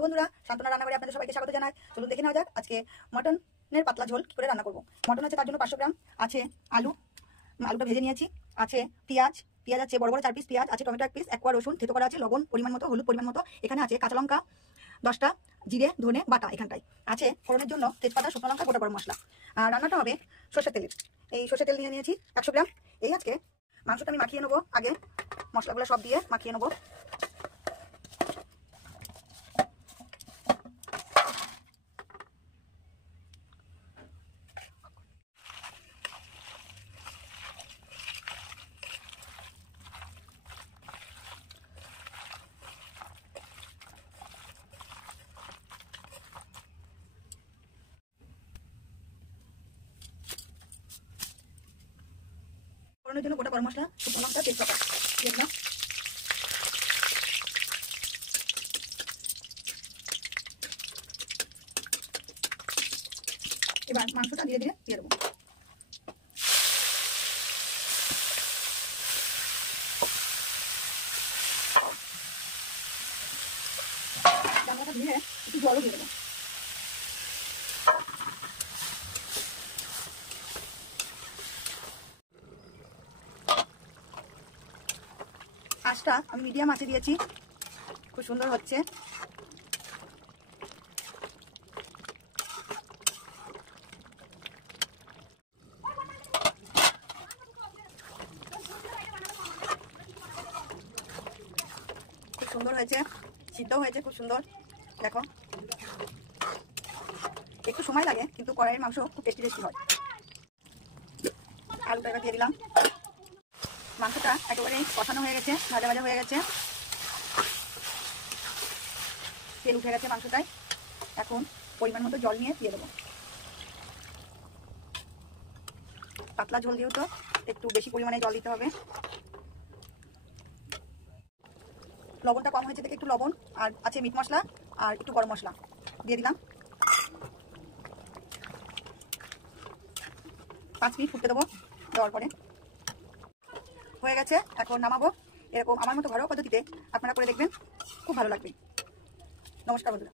Hello বন্ধুরা, সান্তনা রান্নাঘরে আপনাদের সবাইকে স্বাগত জানাই। চলুন দেখে নেওয়া যাক আজকে মটনের পাতলা ঝোল কি করে রান্না করব। মটন আছে, তার জন্য 500 গ্রাম আছে। আলুটা ভেজে নিয়েছি। আছে পেঁয়াজ আছে বড় বড় 4 পিস পেঁয়াজ আছে, টমেটো 1 পিস, 1 কোয়া রসুন থেতো করা আছে, লবণ পরিমাণ মতো, হলুদ পরিমাণ মতো। এখানে আছে কাঁচা লঙ্কা 10টা, জিরে ধনে বাটা এখানটায় আছে, ফোড়নের জন্য তেজপাতা, শুকনো লঙ্কা, গোটা গরম মশলা। আর রান্নাটা হবে সরষের তেলের। এই সরষের তেল নিয়ে নিয়েছি 100 গ্রাম। এই আজকে মাংসটা আমি মাখিয়ে নেবো, আগে মশলাগুলো সব দিয়ে মাখিয়ে নেবো। ফোড়নের জন্য গোটা গরম মশলা, শুকনো লঙ্কা, তেজপাতা দিয়ে দিলাম। এবার মাংসটা ধীরে ধীরে দিয়ে দেবো। জানলাটা ধুয়ে একটু জলও দিয়ে দেবো। আঁচটা আমি মিডিয়াম আঁচে দিয়েছি, খুব সুন্দর হচ্ছে। খুব সুন্দর হয়েছে, সিদ্ধ হয়েছে খুব সুন্দর। দেখো, একটু সময় লাগে কিন্তু কড়াইয়ের মাংস খুব টেস্টি হয়। আলুটা এবার দিয়ে দিলাম। মাংসটা একেবারে কষানো হয়ে গেছে, ভাজা ভাজা হয়ে গেছে, তেল উঠে গেছে মাংসটায়। এখন পরিমাণ মতো জল নিয়ে দিয়ে দেবো। পাতলা ঝোল যেহেতু একটু বেশি পরিমাণে জল দিতে হবে। লবণটা কম হয়েছে থেকে একটু লবণ, আর আছে মিট মশলা আর একটু গরম মশলা দিয়ে দিলাম। 5 মিনিট ফুটতে দেবো। দেওয়ার পরে হয়ে গেছে, এখন নামাবো। এরকম আমার মতো ঘরোয়া পদ্ধতিতে আপনারা করে দেখবেন, খুব ভালো লাগবে। নমস্কার বন্ধুরা।